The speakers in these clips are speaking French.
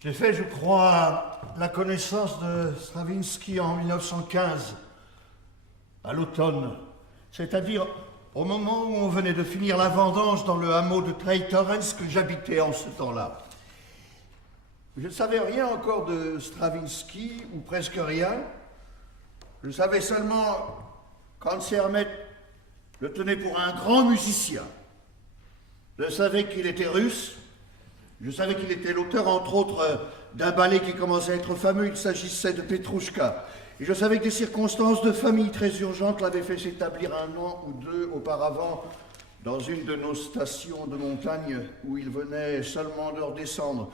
J'ai fait, je crois, la connaissance de Stravinsky en 1915, à l'automne, c'est-à-dire au moment où on venait de finir la vendange dans le hameau de Trey Torrance que j'habitais en ce temps-là. Je ne savais rien encore de Stravinsky, ou presque rien. Je savais seulement qu'Hans Hermet le tenait pour un grand musicien. Je savais qu'il était russe. Je savais qu'il était l'auteur, entre autres, d'un ballet qui commençait à être fameux. Il s'agissait de Petrouchka. Et je savais que des circonstances de famille très urgentes l'avaient fait s'établir 1 an ou 2 auparavant dans une de nos stations de montagne où il venait seulement de redescendre.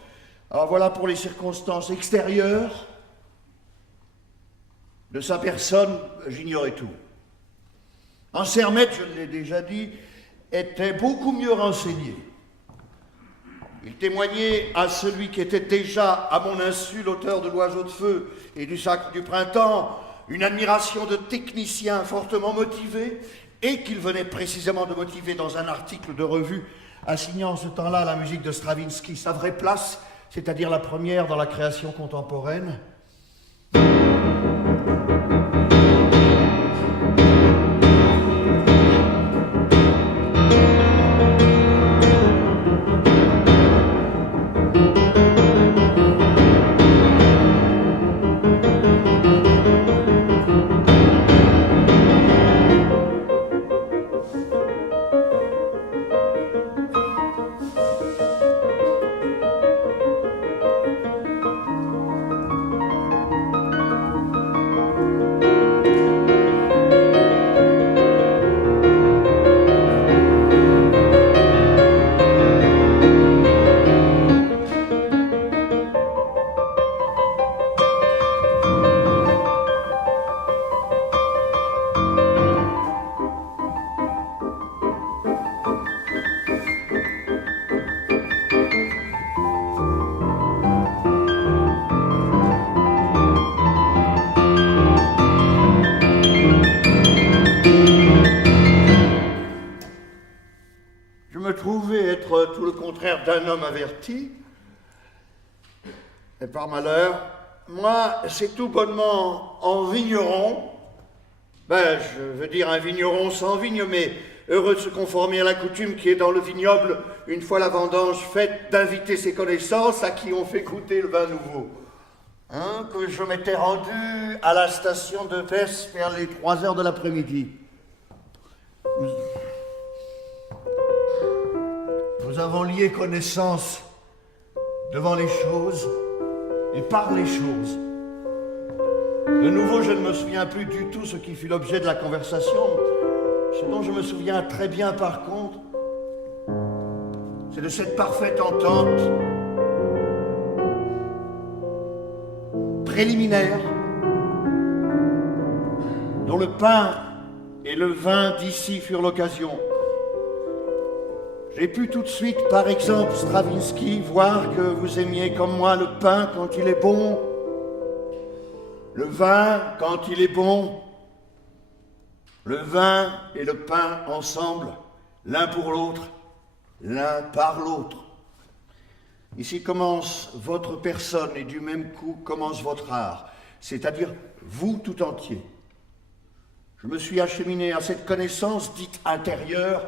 Alors voilà pour les circonstances extérieures. De sa personne, j'ignorais tout. Hans Hermet, je l'ai déjà dit, était beaucoup mieux renseigné. Il témoignait à celui qui était déjà, à mon insu, l'auteur de l'Oiseau de feu et du Sacre du printemps, une admiration de technicien fortement motivé et qu'il venait précisément de motiver dans un article de revue assignant en ce temps-là à la musique de Stravinsky sa vraie place, c'est-à-dire la première dans la création contemporaine. Tout le contraire d'un homme averti, et par malheur, moi, c'est tout bonnement en vigneron, je veux dire un vigneron sans vigne, mais heureux de se conformer à la coutume qui est dans le vignoble, une fois la vendange faite, d'inviter ses connaissances à qui on fait goûter le vin nouveau. Que je m'étais rendu à la station de Pest vers les 3 heures de l'après-midi. Nous avons lié connaissance devant les choses et par les choses. De nouveau, je ne me souviens plus du tout ce qui fut l'objet de la conversation. Ce dont je me souviens très bien, par contre, c'est de cette parfaite entente préliminaire dont le pain et le vin d'ici furent l'occasion. J'ai pu tout de suite, par exemple, Stravinsky, voir que vous aimiez comme moi le pain quand il est bon, le vin quand il est bon, le vin et le pain ensemble, l'un pour l'autre, l'un par l'autre. Ici commence votre personne et du même coup commence votre art, c'est-à-dire vous tout entier. Je me suis acheminé à cette connaissance dite intérieure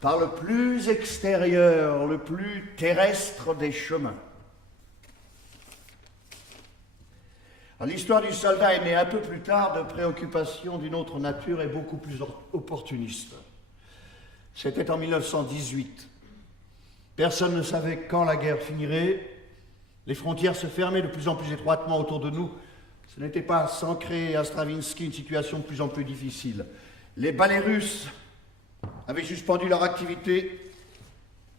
par le plus extérieur, le plus terrestre des chemins. L'histoire du soldat est née un peu plus tard de préoccupations d'une autre nature et beaucoup plus opportuniste. C'était en 1918. Personne ne savait quand la guerre finirait. Les frontières se fermaient de plus en plus étroitement autour de nous. Ce n'était pas sans créer à Stravinsky une situation de plus en plus difficile. Les ballets russes avaient suspendu leur activité,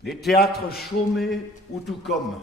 les théâtres chômaient ou tout comme.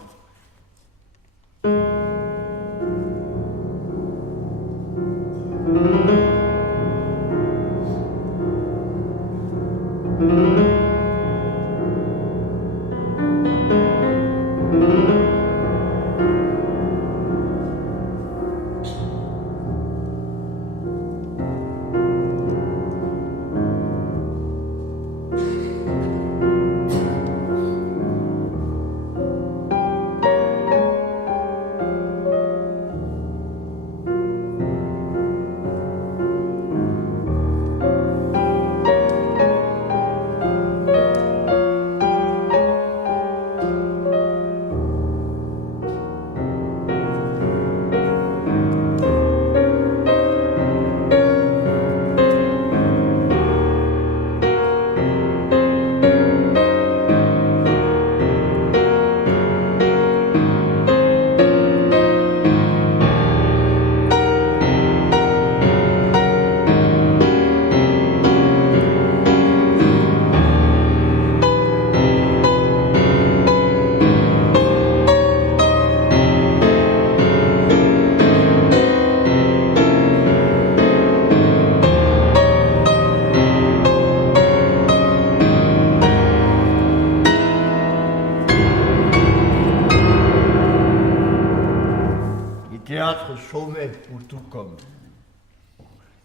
théâtre chômait, ou tout comme.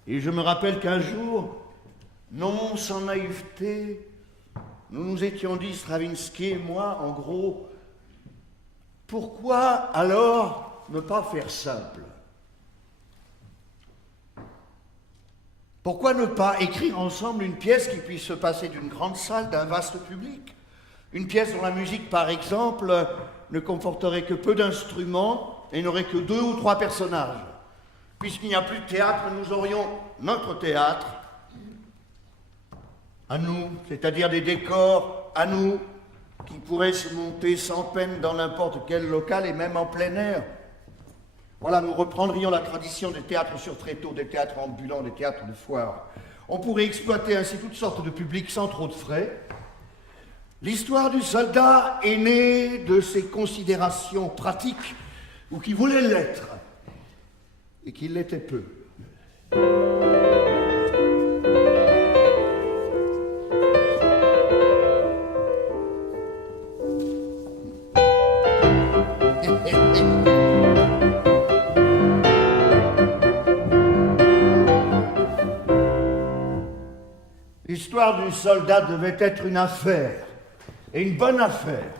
Et je me rappelle qu'un jour, non sans naïveté, nous nous étions dit, Stravinsky et moi, en gros, pourquoi alors ne pas faire simple? Pourquoi ne pas écrire ensemble une pièce qui puisse se passer d'une grande salle, d'un vaste public? Une pièce dont la musique, par exemple, ne comporterait que peu d'instruments et n'aurait que 2 ou 3 personnages. Puisqu'il n'y a plus de théâtre, nous aurions notre théâtre à nous, c'est-à-dire des décors à nous, qui pourraient se monter sans peine dans n'importe quel local et même en plein air. Voilà, nous reprendrions la tradition des théâtres sur tréteaux, des théâtres ambulants, des théâtres de foire. On pourrait exploiter ainsi toutes sortes de publics sans trop de frais. L'histoire du soldat est née de ces considérations pratiques, ou qui voulaient l'être, et qui l'étaient peu. L'histoire du soldat devait être une affaire, et une bonne affaire.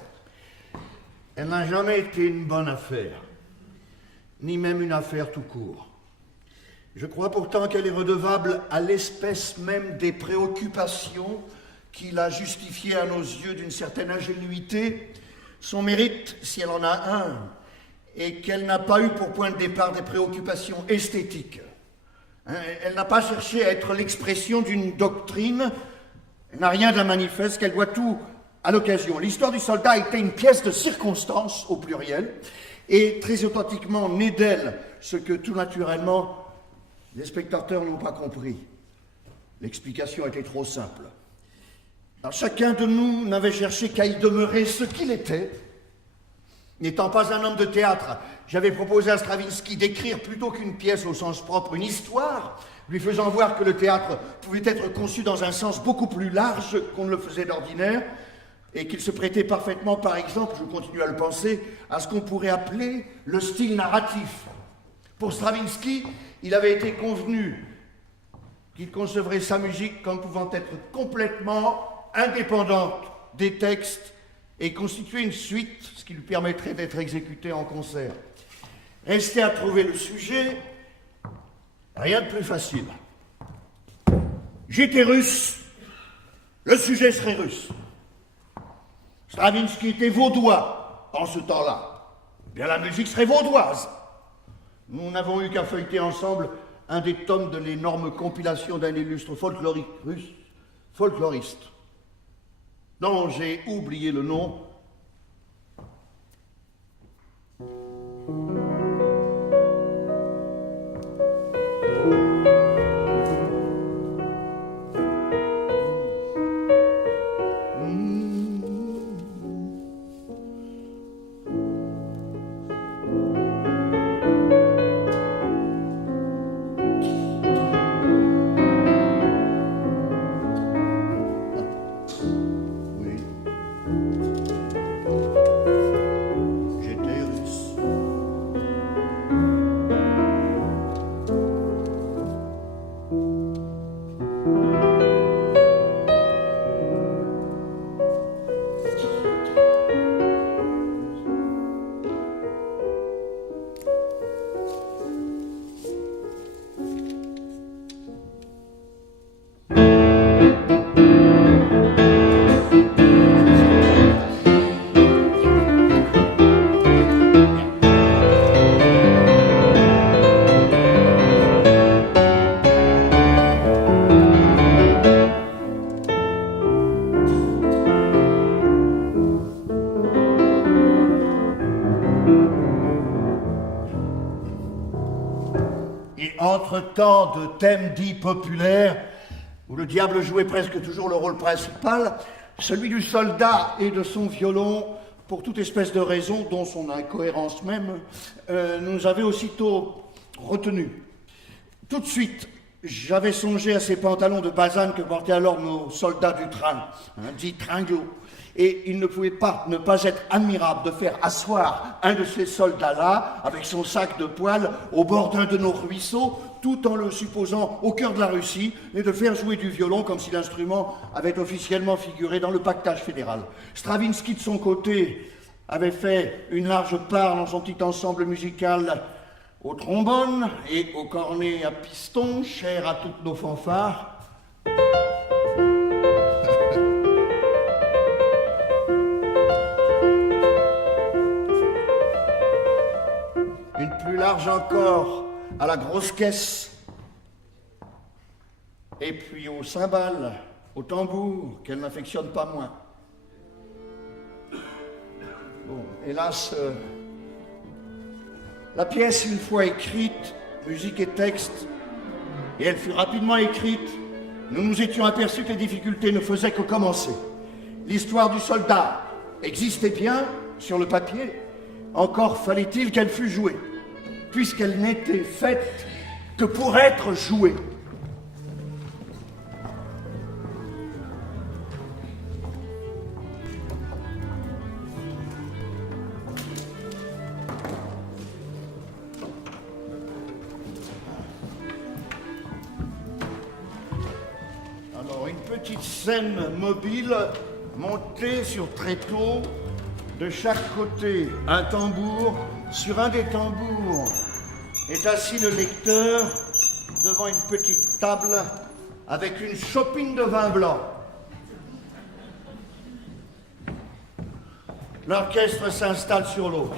Elle n'a jamais été une bonne affaire, ni même une affaire tout court. Je crois pourtant qu'elle est redevable à l'espèce même des préoccupations qui l'a justifiée à nos yeux d'une certaine ingénuité, son mérite, si elle en a un, et qu'elle n'a pas eu pour point de départ des préoccupations esthétiques. Elle n'a pas cherché à être l'expression d'une doctrine, elle n'a rien d'un manifeste, qu'elle doit tout à l'occasion. L'histoire du soldat était une pièce de circonstance au pluriel, et très authentiquement née d'elle, ce que tout naturellement les spectateurs n'ont pas compris. L'explication était trop simple. Alors, chacun de nous n'avait cherché qu'à y demeurer ce qu'il était. N'étant pas un homme de théâtre, j'avais proposé à Stravinsky d'écrire plutôt qu'une pièce au sens propre, une histoire, lui faisant voir que le théâtre pouvait être conçu dans un sens beaucoup plus large qu'on ne le faisait d'ordinaire, et qu'il se prêtait parfaitement, par exemple, je continue à le penser, à ce qu'on pourrait appeler le style narratif. Pour Stravinsky, il avait été convenu qu'il concevrait sa musique comme pouvant être complètement indépendante des textes et constituer une suite, ce qui lui permettrait d'être exécuté en concert. Restait à trouver le sujet, rien de plus facile. J'étais russe, le sujet serait russe. Stravinsky était vaudois en ce temps-là. Bien, la musique serait vaudoise. Nous n'avons eu qu'à feuilleter ensemble un des tomes de l'énorme compilation d'un illustre folkloriste, dont j'ai oublié le nom. Tant de thèmes dits populaires, où le diable jouait presque toujours le rôle principal, celui du soldat et de son violon, pour toute espèce de raison, dont son incohérence même, nous avait aussitôt retenus. Tout de suite, J'avais songé à ces pantalons de basane que portaient alors nos soldats du train, dits tringlots. Et il ne pouvait pas ne pas être admirable de faire asseoir un de ces soldats-là, avec son sac de poils, au bord d'un de nos ruisseaux, tout en le supposant au cœur de la Russie, et de faire jouer du violon comme si l'instrument avait officiellement figuré dans le pactage fédéral. Stravinsky, de son côté, avait fait une large part dans son petit ensemble musical au trombone et au cornet à piston, cher à toutes nos fanfares. Une plus large encore à la grosse caisse, et puis aux cymbales, au tambour, qu'elle n'affectionne pas moins. Bon, hélas, la pièce, une fois écrite, musique et texte, et elle fut rapidement écrite, nous nous étions aperçus que les difficultés ne faisaient que commencer. L'histoire du soldat existait bien sur le papier, encore fallait-il qu'elle fût jouée, puisqu'elle n'était faite que pour être jouée. Alors, une petite scène mobile montée sur tréteau, de chaque côté un tambour. Sur un des tambours est assis le lecteur devant une petite table avec une chopine de vin blanc. L'orchestre s'installe sur l'autre.